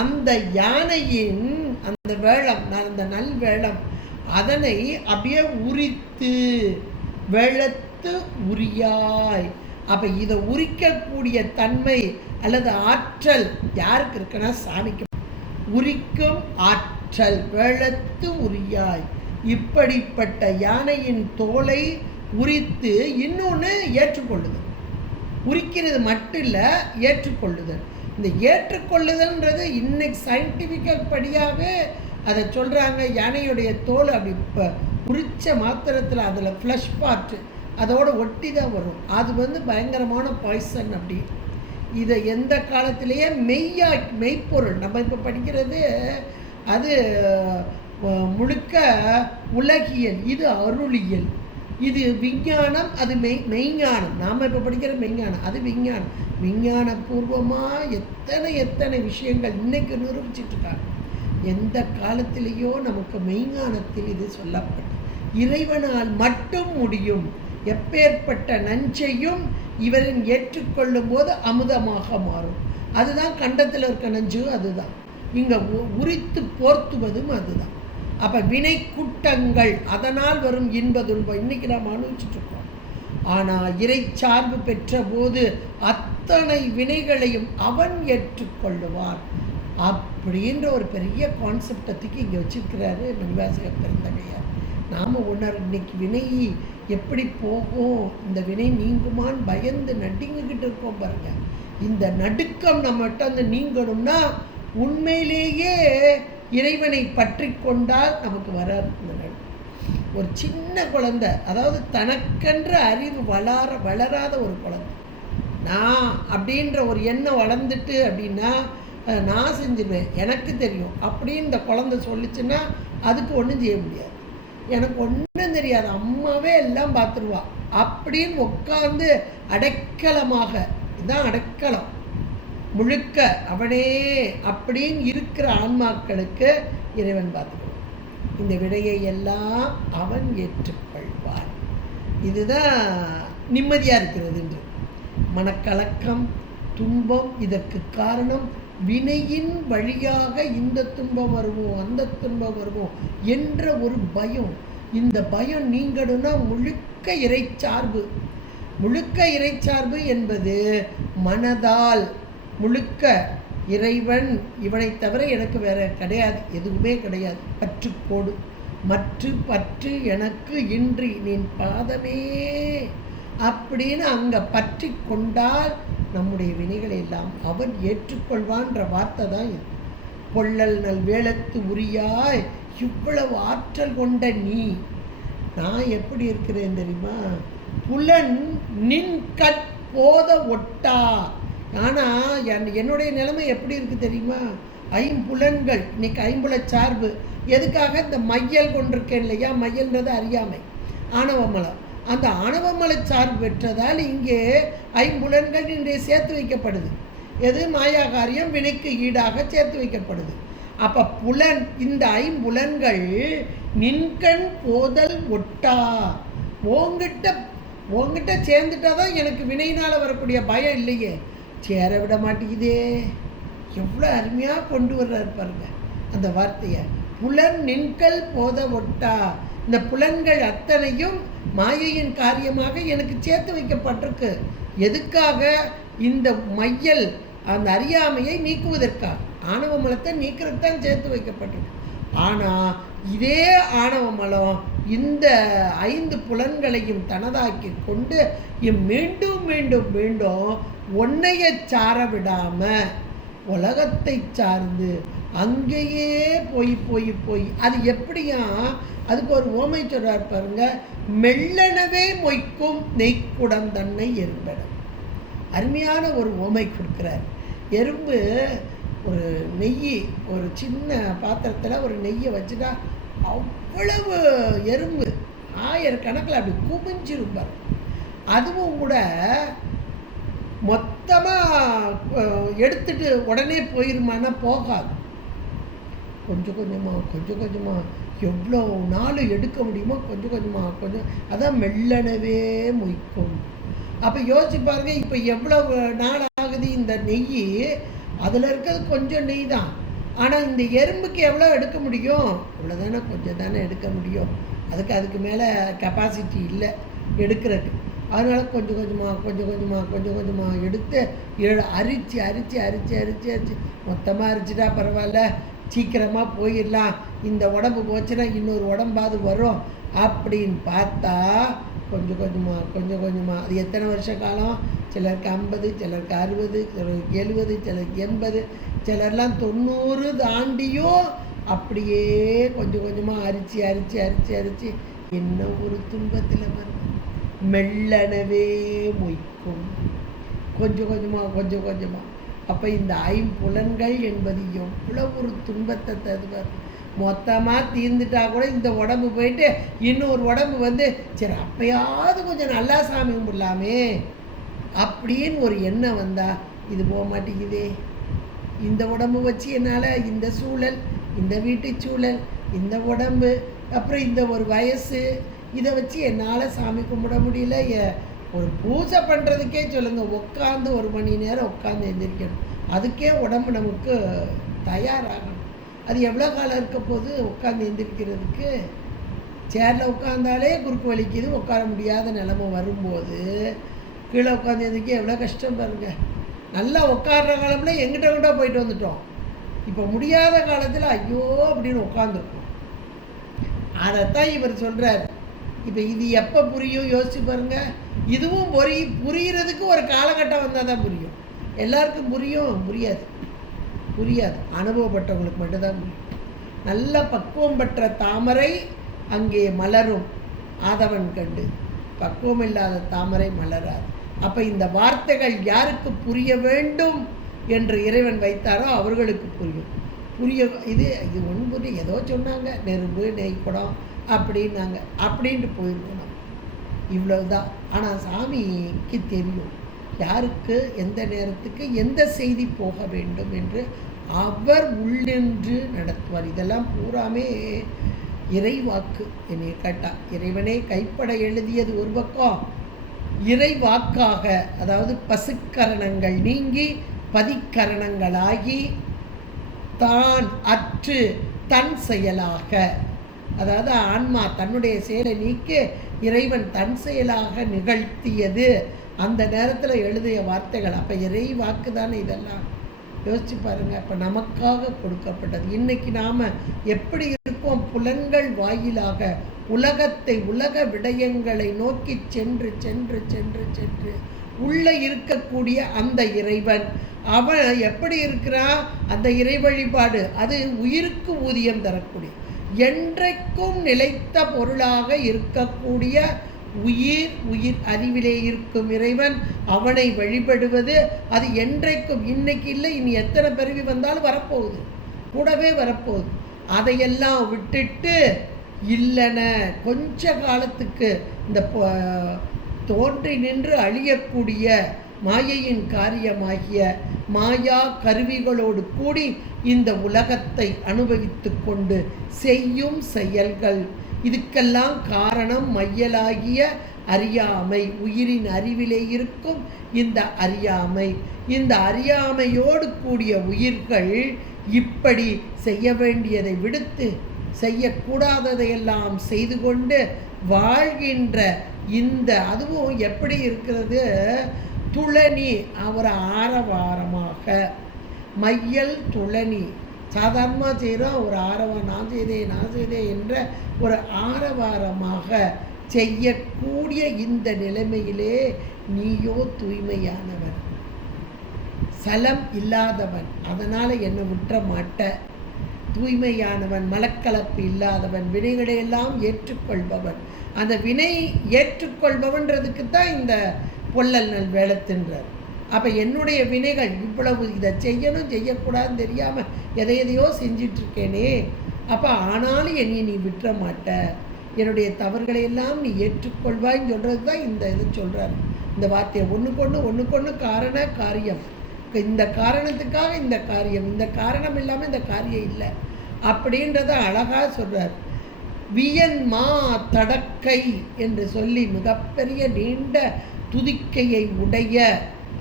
அந்த யானையின் அந்த வேளம், அந்த நல்வேளம், அதனை அப்படியே உரித்து வேளத்து உரியாய். அப்போ இதை உரிக்கக்கூடிய தன்மை அல்லது ஆற்றல் யாருக்கு இருக்குன்னா சாமிக்கு. உரிக்கும் ஆற்றல் வேளத்து உரியாய். இப்படிப்பட்ட யானையின் தோலை உரித்து இன்னொன்று ஏற்றுக்கொள்ளுதல். உரிக்கிறது மட்டும் இல்லை, ஏற்றுக்கொள்ளுதல். இந்த ஏற்றுக்கொள்ளுதல்ன்றது இன்னைக்கு சயின்டிஃபிக்கல் படியாகவே அதை சொல்கிறாங்க. யானையுடைய தோல் அப்படி இப்போ உரித்த மாத்திரத்தில் அதில் ஃப்ளஷ் பார்ட்டு அதோடு ஒட்டி தான் வரும். அது பயங்கரமான பாய்சன். அப்படி இதை எந்த காலத்திலேயே மெய்ப்பொருள் நம்ம இப்போ படிக்கிறது அது முழுக்க உலகியல், இது அருளியல், இது விஞ்ஞானம், அது மெய்ஞானம். நாம் இப்போ படிக்கிற மெய்ஞானம், அது விஞ்ஞானம். விஞ்ஞான பூர்வமாக எத்தனை விஷயங்கள் இன்னைக்கு நிரூபிச்சிட்ருக்காங்க. எந்த காலத்திலேயோ நமக்கு மெய்ஞானத்தில் இது சொல்லப்பட்டு இறைவனால் மட்டும் முடியும். எப்பேற்பட்ட நஞ்சையும் இவரின் ஏற்றுக்கொள்ளும் போது அமுதமாக மாறும். அதுதான் கண்டத்தில் இருக்க நஞ்சு, அதுதான் இங்கே உரித்து போர்த்துவதும் அதுதான். அப்போ வினை கூட்டங்கள் அதனால் வரும் இன்பதுன்பம் இன்னைக்கு நாம் அனுபவிச்சுட்ருக்கோம். ஆனால் இறை சார்பு பெற்ற போது அத்தனை வினைகளையும் அவன் ஏற்றுக்கொள்ளுவான் அப்படின்ற ஒரு பெரிய கான்செப்டத்துக்கு இங்கே வச்சிருக்கிறாரு மணிவாசக பெருந்தகையார். நாம் இன்னைக்கு வினை எப்படி போகும், இந்த வினை நீங்குமான்னு பயந்து நடுங்கிக்கிட்டு இருக்கோம் பாருங்க. இந்த நடுக்கம் நம்மகிட்ட நீங்கணும்னா உண்மையிலேயே இறைவனை பற்றி கொண்டால் நமக்கு வராது. ஒரு சின்ன குழந்தை, அதாவது தனக்கென்ற அறிவு வளராத ஒரு குழந்தை, நான் அப்படின்ற ஒரு எண்ணம் வளர்ந்துட்டு அப்படின்னா நான் செஞ்சுருவேன், எனக்கு தெரியும் அப்படின்னு இந்த குழந்தை சொல்லிச்சுன்னா அதுக்கு ஒன்றும் செய்ய முடியாது. எனக்கு ஒன்றும் தெரியாது, அம்மாவே எல்லாம் பார்த்துருவா அப்படின்னு உட்காந்து அடைக்கலமாக, இதுதான் அடைக்கலம் முழுக்க அவனே அப்படின்னு இருக்கிற ஆன்மாக்களுக்கு இறைவன் பார்த்துக்கணும். இந்த விடையை எல்லாம் அவன் ஏற்றுக்கொள்வான். இதுதான் நிம்மதியாக இருக்கிறது என்று. மனக்கலக்கம், துன்பம், இதற்கு காரணம் வினையின் வழியாக இந்த துன்பம் வருவோம் அந்த துன்பம் வருவோம் என்ற ஒரு பயம். இந்த பயம் நீங்கணும்னா முழுக்க இறைச்சார்பு. முழுக்க இறைச்சார்பு என்பது மனதால் முழுக்க இறைவன் இவனை தவிர எனக்கு வேற கிடையாது, எதுவுமே கிடையாது. பற்றுக்கோடு பற்று எனக்கு இன்றி நின் பாதமே அப்படின்னு அங்கே பற்றி கொண்டால் நம்முடைய வினைகளை எல்லாம் அவன் ஏற்றுக்கொள்வான்ற வார்த்தை தான் இது. பொள்ளல் நல் வேளத்து உரியாய் இவ்வளவு ஆற்றல் கொண்ட நீ, நான் எப்படி இருக்கிறேன் தெரியுமா? புலன் நின் கற்போத ஒட்டா. ஆனால் என்னுடைய நிலைமை எப்படி இருக்குது தெரியுமா? ஐம்புலன்கள், இன்னைக்கு ஐம்புல சார்பு. எதுக்காக? இந்த மையல் கொண்டிருக்கேன் இல்லையா? மையல்ன்றது அறியாமை, ஆணவமலம். அந்த ஆணவமலை சார்பு பெற்றதால் இங்கே ஐம்புலன்கள் இன்றைய சேர்த்து வைக்கப்படுது. எது? மாயா காரியம் வினைக்கு ஈடாக சேர்த்து வைக்கப்படுது. அப்போ புலன், இந்த ஐம்புலன்கள் நின்கண் போதல் ஒட்டா, உங்ககிட்ட சேர்ந்துட்டா தான் எனக்கு வினையினால் வரக்கூடிய பயம் இல்லையே, சேர விட மாட்டேங்குதே. எவ்வளோ அருமையாக கொண்டு வர்றாரு பாருங்க அந்த வார்த்தையை. புலன் நின்கல் போத ஒட்டா. இந்த புலன்கள் அத்தனையும் மாயையின் காரியமாக எனக்கு சேர்த்து வைக்கப்பட்டிருக்கு. எதுக்காக? இந்த மையல், அந்த அறியாமையை நீக்குவதற்காக, ஆணவ மலத்தை நீக்கிறதுக்கு தான் சேர்த்து வைக்கப்பட்டிருக்கு. ஆனால் இதே ஆணவ மலம் இந்த 5 புலன்களையும் தனதாக்கி கொண்டு மீண்டும் மீண்டும் மீண்டும் ஒன்னைய சார விடாம உலகத்தை சார்ந்து அங்கேயே போய் அது எப்படியா? அதுக்கு ஒரு ஓமை சொல்றார் பாருங்க. மெல்லனவே மொய்க்கும் நெய்க்குடம் தன்னை எறும்பென. அருமையான ஒரு ஓமை கொடுக்குறார். எறும்பு ஒரு நெய், ஒரு சின்ன பாத்திரத்தில் ஒரு நெய்யை வச்சுட்டா அவ்வளவு எறும்பு ஆயிரக்கணக்கில் அப்படி குமிஞ்சிருப்பார். அதுவும் கூட மொத்தமாக எடுத்துட்டு உடனே போயிருமானா போகாது. கொஞ்சம் கொஞ்சமாக எவ்வளோ நாள் எடுக்க முடியுமோ கொஞ்சம் அதான் மெல்லனவே மொய்க்கும். அப்போ யோசிச்சு பாருங்க, இப்போ எவ்வளவு நாள் ஆகுது இந்த நெய்? அதில் இருக்கிறது கொஞ்சம் நெய் தான். ஆனால் இந்த எறும்புக்கு எவ்வளோ எடுக்க முடியும்? இவ்வளோதானே, கொஞ்சம் தானே எடுக்க முடியும். அதுக்கு மேலே கெப்பாசிட்டி இல்லை எடுக்கிறதுக்கு. அதனால் கொஞ்சம் கொஞ்சமாக எடுத்து அரிச்சு மொத்தமாக அரிச்சிட்டா பரவாயில்ல, சீக்கிரமாக போயிடலாம், இந்த உடம்பு போச்சுன்னா இன்னொரு உடம்பாது வரும் அப்படின்னு பார்த்தா கொஞ்சம் கொஞ்சமாக அது எத்தனை வருஷ காலம்? சிலருக்கு 50, சிலருக்கு 60, சிலருக்கு 70, சிலருக்கு 80, சிலர்லாம் 90 தாண்டியும் அப்படியே கொஞ்சம் கொஞ்சமாக அரிச்சு என்ன ஒரு துன்பத்தில் வரும். மெல்லனவே மொய்க்கும். கொஞ்சம் கொஞ்சமாக. அப்போ இந்த ஐம்புலன்கள் என்பது எவ்வளோ ஒரு துன்பத்தை தருவார். மொத்தமாக தீர்ந்துட்டா கூட இந்த உடம்பு போயிட்டு இன்னொரு உடம்பு வந்து சரி அப்பயாவது கொஞ்சம் நல்லா சாமி கும்பிடலாமே அப்படின்னு ஒரு எண்ணம் வந்தால் இது போக மாட்டேங்குதே. இந்த உடம்பு வச்சு என்னால் இந்த சூழல், இந்த வீட்டு சூழல், இந்த உடம்பு, அப்புறம் இந்த ஒரு வயசு, இதை வச்சு என்னால் சாமி கும்பிட முடியல. ஒரு பூஜை பண்ணுறதுக்கே சொல்லுங்கள், உட்காந்து 1 மணி நேரம் உட்காந்து எந்திரிக்கணும். அதுக்கே உடம்பு நமக்கு தயாராகணும். அது எவ்வளோ காலம் இருக்க போது உட்காந்து எந்திரிக்கிறதுக்கு? சேரில் உட்காந்தாலே குறுக்கு வலிக்குது, உட்கார முடியாத நிலைமை வரும்போது கீழே உட்காந்து எந்திரிக்க எவ்வளோ கஷ்டம் பாருங்க. நல்லா உட்கார்ற காலம்ல எங்கிட்ட போயிட்டு வந்துட்டோம். இப்போ முடியாத காலத்தில் ஐயோ அப்படின்னு உட்காந்துருக்கோம். அதைத்தான் இவர் சொல்கிறார். இப்போ இது எப்போ புரியும் யோசிச்சு பாருங்க. இதுவும் புரிகிறதுக்கு ஒரு காலகட்டம் வந்தால் தான் புரியும். எல்லாருக்கும் புரியாது. அனுபவப்பட்டவங்களுக்கு மட்டும்தான் புரியும். நல்ல பக்குவம் பெற்ற தாமரை அங்கே மலரும் ஆதவன் கண்டு, பக்குவம் இல்லாத தாமரை மலராது. அப்போ இந்த வார்த்தைகள் யாருக்கு புரிய வேண்டும் என்று இறைவன் வைத்தாரோ அவர்களுக்கு புரியும். இது ஒன்று புரிய ஏதோ சொன்னாங்க, நெருப்பு நெய்க்குடம் அப்படின்னாங்க, அப்படின்ட்டு போயிருக்கணும். இவ்வளவுதான். ஆனால் சாமிக்கு தெரியும் யாருக்கு எந்த நேரத்துக்கு எந்த செய்தி போக வேண்டும் என்று அவர் உள்ளென்று நடத்துவார். இதெல்லாம் பூராமே இறைவாக்கு. என்னை கேட்டா இறைவனே கைப்பட எழுதியது ஒரு பக்கம், இறைவாக்காக, அதாவது பசுக்கரணங்கள் நீங்கி பதிக்கரணங்களாகி தான் அற்று தன் செயலாக, அதாவது ஆன்மா தன்னுடைய செயலை நீக்க இறைவன் தன் செயலாக நிகழ்த்தியது அந்த நேரத்தில் எழுதிய வார்த்தைகள். அப்போ இறை வாக்கு தானே இதெல்லாம். யோசிச்சு பாருங்க. அப்போ நமக்காக கொடுக்கப்பட்டது. இன்னைக்கு நாம் எப்படி இருக்கோம்? புலன்கள் வாயிலாக உலகத்தை, உலக விடயங்களை நோக்கி சென்று சென்று சென்று சென்று உள்ள இருக்கக்கூடிய அந்த இறைவன் அவன் எப்படி இருக்கிறான்? அந்த இறை வழிபாடு அது உயிருக்கு ஊதியம் தரக்கூடிய, என்றைக்கும் நிலைத்த பொருளாக இருக்கக்கூடிய உயிர் அறிவிலே இருக்கும் இறைவன், அவனை வழிபடுவது அது என்றைக்கும், இன்னைக்கு இல்லை, இனி எத்தனை பிறவி வந்தாலும் வரப்போகுது, கூடவே வரப்போகுது. அதையெல்லாம் விட்டுட்டு இல்லைன கொஞ்ச காலத்துக்கு இந்த தோன்றி நின்று அழியக்கூடிய மாயையின் காரியமாகிய மாயா கருவிகளோடு கூடி இந்த உலகத்தை அனுபவித்து கொண்டு செய்யும் செயல்கள், இதுக்கெல்லாம் காரணம் மையலாகிய அறியாமை, உயிரின் அறிவிலே இருக்கும் இந்த அறியாமை. இந்த அறியாமையோடு கூடிய உயிர்கள் இப்படி செய்ய வேண்டியதை விடுத்து செய்யக்கூடாததையெல்லாம் செய்து கொண்டு வாழ்கின்ற இந்த, அதுவும் எப்படி இருக்கிறது? துளனி, அவர் ஆரவாரமாக மையல் துளனி, சாதாரணமாக செய்கிறோம் ஒரு ஆரவாரம், நான் செய்தேன் என்ற ஒரு ஆரவாரமாக செய்யக்கூடிய இந்த நிலைமையிலே நீயோ தூய்மையானவன், சலம் இல்லாதவன், அதனால் என்னை விட்டுற மாட்ட, தூய்மையானவன், மலக்கலப்பு இல்லாதவன், வினைகளையெல்லாம் ஏற்றுக்கொள்பவன். அந்த வினை ஏற்றுக்கொள்பவன்றதுக்கு தான் இந்த பொல்லல் நல் வேளத்தின்றார். அப்போ என்னுடைய வினைகள் இவ்வளவு, இதை செய்யணும் செய்யக்கூடாதுன்னு தெரியாமல் எதையோ செஞ்சிட்ருக்கேனே, அப்போ ஆனாலும் என்னை நீ விட்டுற மாட்ட, என்னுடைய தவறுகளையெல்லாம் நீ ஏற்றுக்கொள்வாய்ன்னு சொல்கிறது தான் இந்த இது சொல்கிறார். இந்த வார்த்தையை ஒன்றுக்கொன்று காரண காரியம், இந்த காரணத்துக்காக இந்த காரியம், இந்த காரணம் இல்லாமல் இந்த காரியம் இல்லை அப்படின்றத அழகாக சொல்கிறார். வியன்மா தடக்கை என்று சொல்லி மிகப்பெரிய நீண்ட துதிக்கையை உடைய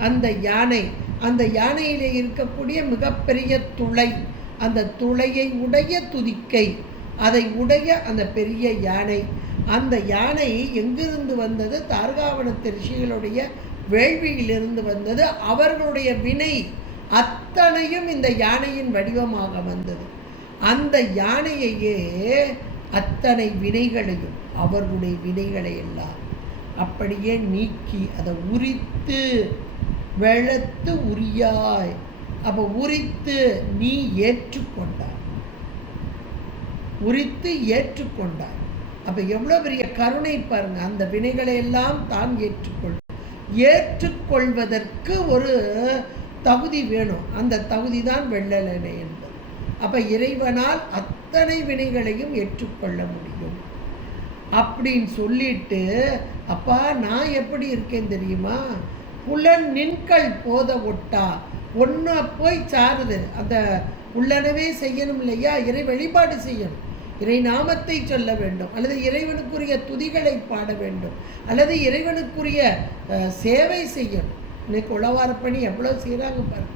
அந்த யானை, அந்த யானையிலே இருக்கக்கூடிய மிகப்பெரிய துளை, அந்த துளையை உடைய துதிக்கை, அதை உடைய அந்த பெரிய யானை. அந்த யானை எங்கிருந்து வந்தது? தார்காவனத்து ரிஷிகளுடைய வேள்வியிலிருந்து வந்தது. அவர்களுடைய வினை அத்தனையும் இந்த யானையின் வடிவமாக வந்தது. அந்த யானையையே அத்தனை வினைகளையும், அவர்களுடைய வினைகளை எல்லாம் அப்படியே நீக்கி அதை உரித்து வெளுத்து உரியாய். அப்போ உரித்து நீ ஏற்றுக்கொண்டாய், உரித்து ஏற்றுக்கொண்டாய். அப்போ எவ்வளோ பெரிய கருணை பாருங்க. அந்த வினைகளை எல்லாம் தான் ஏற்றுக்கொள்வதற்கு ஒரு தகுதி வேணும். அந்த தகுதி தான் வெள்ளலனை என்பது. அப்போ இறைவனால் அத்தனை வினைகளையும் ஏற்றுக்கொள்ள முடியும் அப்படின்னு சொல்லிட்டு, அப்பா நான் எப்படி இருக்கேன் தெரியுமா? புலன் நின்கள் போத ஒட்டா ஒன்றா போய் சாருது. அந்த உள்ளனவே செய்யணும் இல்லையா? இறை வழிபாடு செய்யணும், இறை நாமத்தை சொல்ல வேண்டும், அல்லது இறைவனுக்குரிய துதிகளை பாட வேண்டும், அல்லது இறைவனுக்குரிய சேவை செய்யணும். இன்னைக்கு உழவாரப்பணி எவ்வளோ செய்கிறாங்க பாருங்க.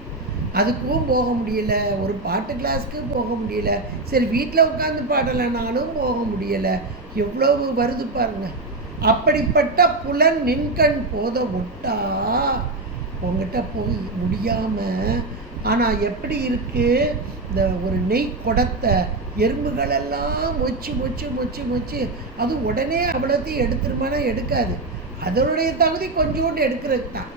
அதுக்கும் போக முடியல, ஒரு பாட்டு கிளாஸ்க்கு போக முடியல, சரி வீட்டில் உட்காந்து பாடலைனாலும் போக முடியலை, எவ்வளவு வருது பாருங்க. அப்படிப்பட்ட புலன் நின்கண் போத ஒட்டா உங்ககிட்ட போய் முடியாமல். ஆனால் எப்படி இருக்குது? இந்த ஒரு நெய் குடத்தை எறும்புகளெல்லாம் மொச்சு மொச்சு மொச்சு மொச்சு அது உடனே அவ்வளோத்தையும் எடுத்துருமானா எடுக்காது. அதனுடைய தகுதி கொஞ்சோண்டு எடுக்கிறது தான்.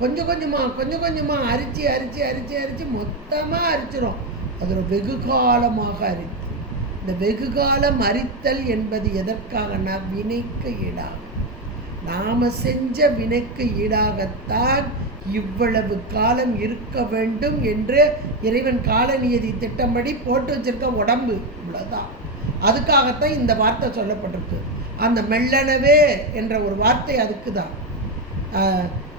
கொஞ்சம் கொஞ்சமாக அரிச்சு அரிச்சு அரிச்சு அரிச்சு மொத்தமாக அரிச்சிடும். அது வெகு காலமாக அரித்து. இந்த வெகு காலம் அரித்தல் என்பது எதற்காகனா வினைக்கு ஈடாக, நாம் செஞ்ச வினைக்கு ஈடாகத்தான் இவ்வளவு காலம் இருக்க வேண்டும் என்று இறைவன் கால நியதி திட்டம்படி போட்டு வச்சிருக்க உடம்பு இவ்வளோதான். அதுக்காகத்தான் இந்த வார்த்தை சொல்லப்பட்டிருக்கு. அந்த மெல்லனவே என்ற ஒரு வார்த்தை அதுக்கு தான்.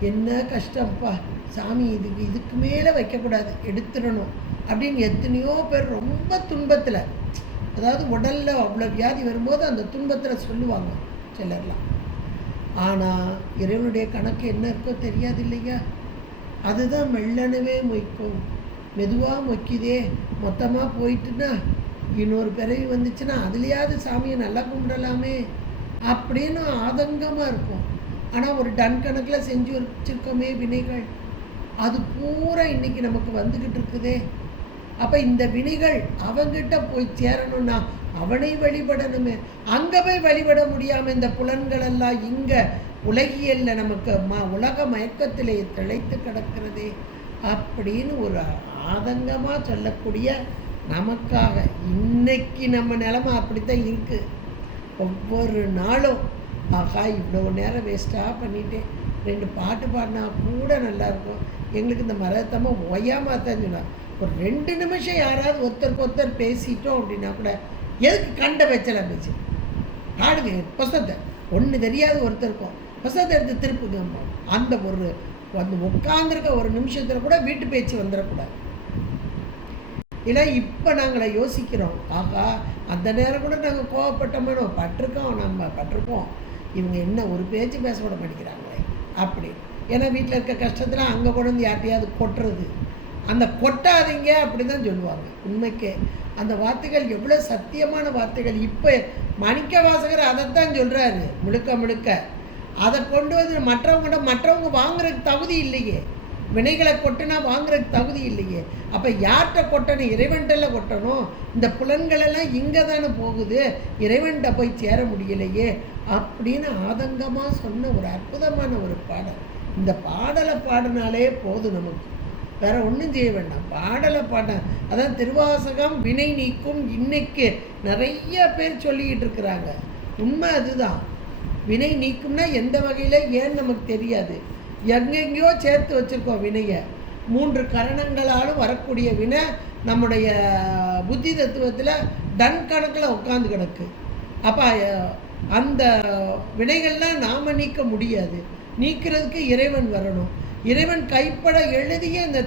என்ன கஷ்டம்ப்பா சாமி, இதுக்கு மேலே வைக்கக்கூடாது, எடுத்துடணும் அப்படின்னு எத்தனையோ பேர் ரொம்ப துன்பத்தில், அதாவது உடலில் அவ்வளோ வியாதி வரும்போது அந்த துன்பத்தில் சொல்லுவாங்க சிலர்லாம். ஆனால் இறைவனுடைய கணக்கு என்ன இருக்கோ தெரியாது இல்லையா? அதுதான் மெல்லனவே மொய்க்கும். மெதுவாக மொய்க்குதே, மொத்தமாக போயிட்டுன்னா இன்னொரு பிறவி வந்துச்சுன்னா அதுலேயாவது சாமியை நல்லா கும்பிடலாமே அப்படின்னு ஆதங்கமாக இருக்கும். ஆனால் ஒரு டன் கணக்கில் செஞ்சு வச்சுருக்கோமே வினைகள், அது பூரா இன்னைக்கு நமக்கு வந்துக்கிட்டு இருக்குதே. அப்போ இந்த வினைகள் அவங்கிட்ட போய் சேரணும்னா அவனை வழிபடணுமே. அங்கே போய் வழிபட முடியாமல் இந்த புலன்கள் எல்லாம் இங்கே உலகியல்ல நமக்கு உலக மயக்கத்திலே திளைத்து கிடக்கிறதே அப்படின்னு ஒரு ஆதங்கமாக சொல்லக்கூடிய நமக்காக இன்னைக்கு நம்ம நிலைமை அப்படித்தான் இருக்குது. ஒவ்வொரு நாளும் ஆகா இவ்வளோ நேரம் வேஸ்ட்டாக பண்ணிட்டேன், 2 பாட்டு பாடினா கூட நல்லாயிருக்கும், எங்களுக்கு இந்த மரத்தமாக ஒய்யாமல் தான் சொன்னார். ஒரு 2 நிமிஷம் யாராவது ஒருத்தருக்கு ஒருத்தர் பேசிட்டோம் அப்படின்னா கூட எதுக்கு கண்ட வச்சல பேச்சு பாடுங்க புஸ்தத்தை, ஒன்று தெரியாது ஒருத்தருக்கும் புஸ்தத்தை எடுத்து திருப்புங்க. அந்த உட்காந்துருக்க ஒரு நிமிஷத்தில் கூட வீட்டு பேச்சு வந்துடக்கூடாது. இல்லை இப்போ நாங்களை யோசிக்கிறோம், ஆகா அந்த நேரம் கூட நாங்கள் கோவப்பட்டோமோ பட்டிருக்கோம், இவங்க என்ன ஒரு பேச்சு பேச விட மாட்டேங்கிறாங்களே அப்படி. ஏன்னா வீட்டில் இருக்க கஷ்டத்தில் அங்கே கொண்டு வந்து யார்ட்டையாவது கொட்டுறது, அந்த கொட்டாதீங்க அப்படி தான் சொல்லுவாங்க. உண்மைக்கே அந்த வார்த்தைகள் எவ்வளோ சத்தியமான வார்த்தைகள். இப்போ மாணிக்க வாசகர் அதைத்தான் சொல்கிறாரு முழுக்க. அதை கொண்டு வந்து மற்றவங்க வாங்குறதுக்கு தகுதி இல்லையே, வினைகளை கொட்டினா வாங்குறதுக்கு தகுதி இல்லையே. அப்போ யார்கிட்ட கொட்டணும்? இறைவன்கிட்ட கொட்டணும். இந்த புலன்களெல்லாம் இங்கே தானே போகுது, இறைவன்கிட்ட போய் சேர முடியலையே அப்படின்னு ஆதங்கமாக சொன்ன ஒரு அற்புதமான ஒரு பாடல். இந்த பாடலை பாடினாலே போதும், நமக்கு வேறு ஒன்றும் செய்ய வேண்டாம். பாடலை பாட அதான் திருவாசகம் வினை நீக்கும். இன்னைக்கு நிறைய பேர் சொல்லிக்கிட்டு இருக்கிறாங்க, உண்மை அதுதான். வினை நீக்கும்னா எந்த வகையில் ஏன்னு நமக்கு தெரியாது, எங்கெங்கேயோ சேர்த்து வச்சுருக்கோம் வினையை. 3 கரணங்களாலும் வரக்கூடிய வினை நம்முடைய புத்தி தத்துவத்தில் டன் கணக்கில் உட்காந்து கிடக்கு. அப்போ அந்த வினைகள்லாம் நாம் நீக்க முடியாது, நீக்கிறதுக்கு இறைவன் வரணும். இறைவன் கைப்பட எழுதிய இந்த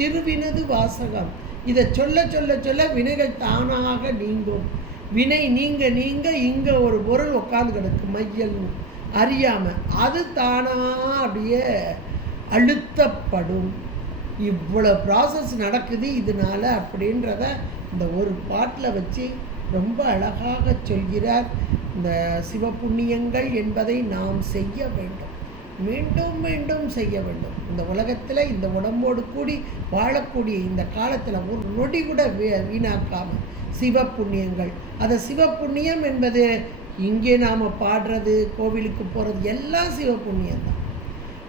திருவினது வாசகம் இதை சொல்ல வினைகள் தானாக நீங்கும். வினை நீங்க இங்கே ஒரு பொருள் உட்காந்து கிடக்கு மையல்னு அறியாமல், அது தானா அப்படியே அழுத்தப்படும். இவ்வளோ ப்ராசஸ் நடக்குது இதனால அப்படின்றத இந்த ஒரு பாட்டில் வச்சு ரொம்ப அழகாக சொல்கிறார். இந்த சிவபுண்ணியங்கள் என்பதை நாம் செய்ய வேண்டும், மீண்டும் செய்ய வேண்டும். இந்த உலகத்தில் இந்த உடம்போடு கூடி வாழக்கூடிய இந்த காலத்தில் ஒரு நொடி கூட வீணாக்காமல் சிவபுண்ணியங்கள். அதை சிவபுண்ணியம் என்பது இங்கே நாம் பாடுறது, கோவிலுக்கு போகிறது எல்லாம் சிவபுண்ணியம்தான்.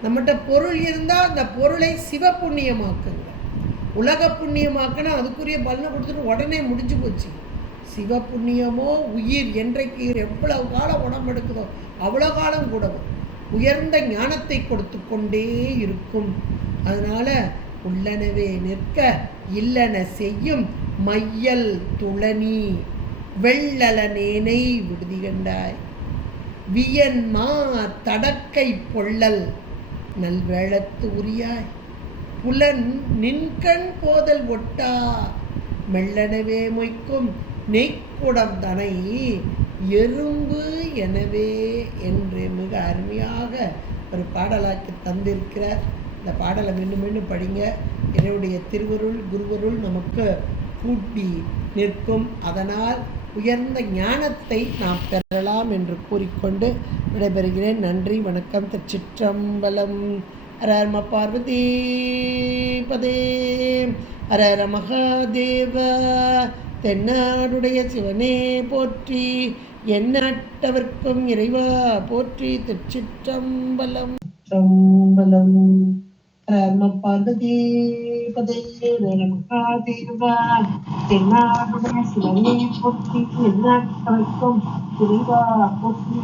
நம்மகிட்ட பொருள் இருந்தால் அந்த பொருளை சிவபுண்ணியமாக்குங்க. உலக புண்ணியமாக்குனா அதுக்குரிய பலனை கொடுத்துட்டு உடனே முடிஞ்சு போச்சு. சிவபுண்ணியமோ உயிர் என்றைக்கு எவ்வளவு காலம் உடம்பு எடுக்குதோ அவ்வளோ காலம் கூட உயர்ந்த ஞானத்தை கொடுத்து கொண்டே இருக்கும். அதனால் உள்ளனவே நிற்க இல்லன செய்யும் மையல் துளனி வெள்ளலனேனை விடுதி கண்டாய் வியன்மா தடக்கை பொள்ளல் நல்வேளத்து உரியாய் புலன் நின்கண் போதல் ஒட்டா மெல்லனவே மொய்க்கும் நெய்க்குடம் தனை எறும்பு எனவே என்று மிக அருமையாக ஒரு பாடலாக்கி தந்திருக்கிறார். இந்த பாடலை மீண்டும் படிங்க. என்னுடைய திருவருள் குருவருள் நமக்கு கூட்டி நிற்கும். அதனால் உயர்ந்த ஞானத்தை நாம் பெறலாம் என்று கூறிக்கொண்டு விடைபெறுகிறேன். நன்றி, வணக்கம். திருச்சிற்றம்பலம். ஹர பார்வதி பதே, ஹர மகாதேவ. தென்னாடுடைய சிவனே போற்றி, எந்நாட்டவர்க்கும் இறைவா போற்றி. திருச்சிற்றம்பலம். பார்வதி பதே, மகாதேவா. தென்னாடுடைய சிவனே போற்றி, எந்நாட்டவர்க்கும் இறைவா போற்றி.